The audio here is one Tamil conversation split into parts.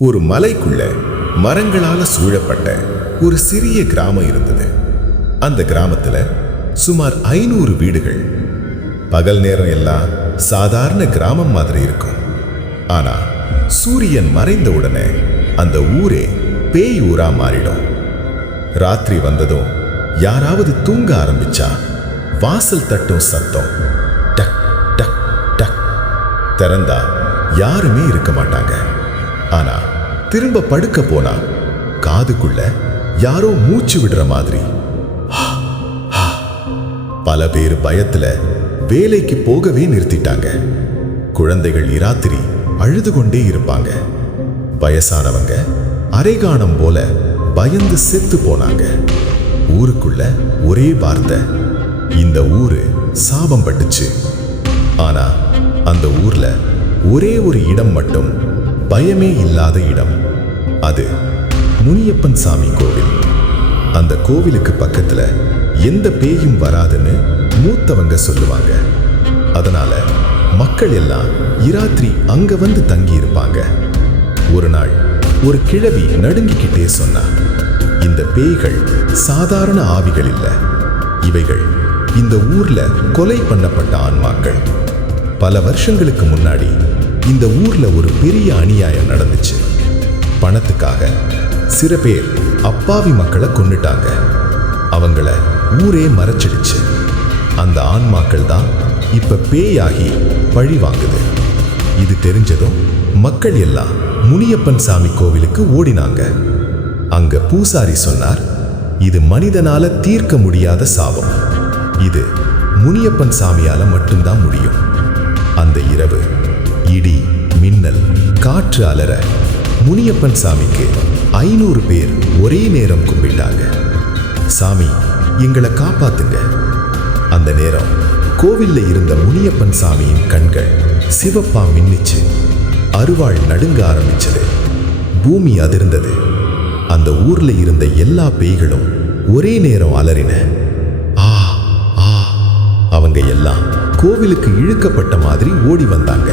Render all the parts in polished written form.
ஒரு மலைக்குள்ள மரங்களால சூழப்பட்ட ஒரு சிறிய கிராமம் இருந்தது. அந்த கிராமத்துல சுமார் 500 வீடுகள். பகல் நேரம் எல்லாம் சாதாரண கிராமம் மாதிரி இருக்கும். ஆனா சூரியன் மறைந்த உடனே அந்த ஊரே பேய் ஊரா மாறிடும். ராத்திரி வந்ததும் யாராவது தூங்க ஆரம்பிச்சா வாசல் தட்டும் சத்தம். டக் டக் டக். திறந்தா யாருமே இருக்க மாட்டாங்க. ஆனா திரும்ப படுக்க போனா காதுக்குள்ள யாரோ மூச்சு விடுற மாதிரி. பல பேர் பயத்துல வேலைக்கு போகவே நிறுத்திட்டாங்க. குழந்தைகள் இராத்திரி அழுது கொண்டே இருப்பாங்க. வயசானவங்க அரைகாணம் போல பயந்து செத்து போனாங்க. ஊருக்குள்ள ஒரே வார்த்தை, இந்த ஊரு சாபம் பட்டுச்சு. ஆனா அந்த ஊர்ல ஒரே ஒரு இடம் மட்டும் பயமே இல்லாத இடம். அது முனியப்பன் சாமி கோவில். அந்த கோவிலுக்கு பக்கத்துல எந்த பேயும் வராதுன்னு மூத்தவங்க சொல்லுவாங்க. அதனால மக்கள் எல்லாம் இராத்திரி அங்க வந்து தங்கி இருப்பாங்க. ஒரு நாள் ஒரு கிழவி நடுங்கிக்கிட்டே சொன்னா, இந்த பேய்கள் சாதாரண ஆவிகள் இல்ல, இவைகள் இந்த ஊர்ல கொலை பண்ணப்பட்ட ஆன்மாக்கள். பல வருஷங்களுக்கு முன்னாடி இந்த ஊர்ல ஒரு பெரிய அநியாயம் நடந்துச்சு. பணத்துக்காக சில பேர் அப்பாவி மக்களை கொன்னுட்டாங்க. அவங்கள ஊரே மறைச்சிடுச்சு. அந்த ஆன்மாக்கள் தான் இப்ப பேயாகி பழி வாங்குது. இது தெரிஞ்சதும் மக்கள் எல்லாம் முனியப்பன் சாமி கோவிலுக்கு ஓடினாங்க. அங்க பூசாரி சொன்னார், இது மனிதனால தீர்க்க முடியாத சாபம். இது முனியப்பன் சாமியால மட்டும்தான் முடியும். அந்த இரவு இடி, மின்னல், காற்று அலற முனியப்பன் சாமிக்கு 500 பேர் ஒரே நேரம் கும்பிட்டாங்க. சாமி, எங்களை காப்பாத்துங்க. அந்த நேரம் கோவில்ல இருந்த முனியப்பன் சாமியின் கண்கள் சிவப்பா மின்னிச்சு. அருவாள் நடுங்க ஆரம்பிச்சது. பூமி அதிர்ந்தது. அந்த ஊர்ல இருந்த எல்லா பேய்களும் ஒரே நேரம் அலறின. ஆ ஆ. அவங்க எல்லாம் கோவிலுக்கு இழுக்கப்பட்ட மாதிரி ஓடி வந்தாங்க.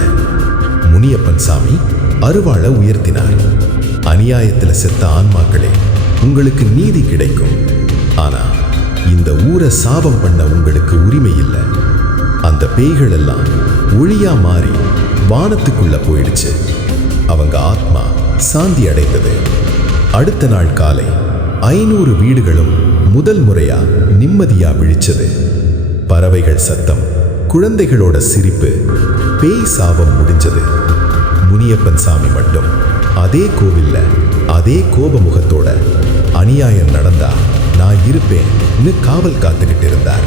முனியப்பன் சாமி அருவாளை உயர்த்தினார். அநியாயத்துல செத்த ஆன்மாக்களே, உங்களுக்கு நீதி கிடைக்கும். ஆனா இந்த ஊரை சாபம் பண்ண உங்களுக்கு உரிமை இல்லை. அந்த பேய்கள் எல்லாம் ஒளியா மாறி வானத்துக்குள்ள போயிடுச்சு. அவங்க ஆத்மா சாந்தி அடைந்தது. அடுத்த நாள் காலை 500 வீடுகளும் முதல் முறையா நிம்மதியா விழிச்சது. பறவைகள் சத்தம், குழந்தைகளோட சிரிப்பு, பேய் சாபம் முடிஞ்சது. முனியப்பன் சாமி மட்டும் அதே கோவில்ல அதே கோபமுகத்தோட அநியாயம் நடந்தா நான் இருப்பேன்னு காவல் காத்துக்கிட்டு இருந்தார்.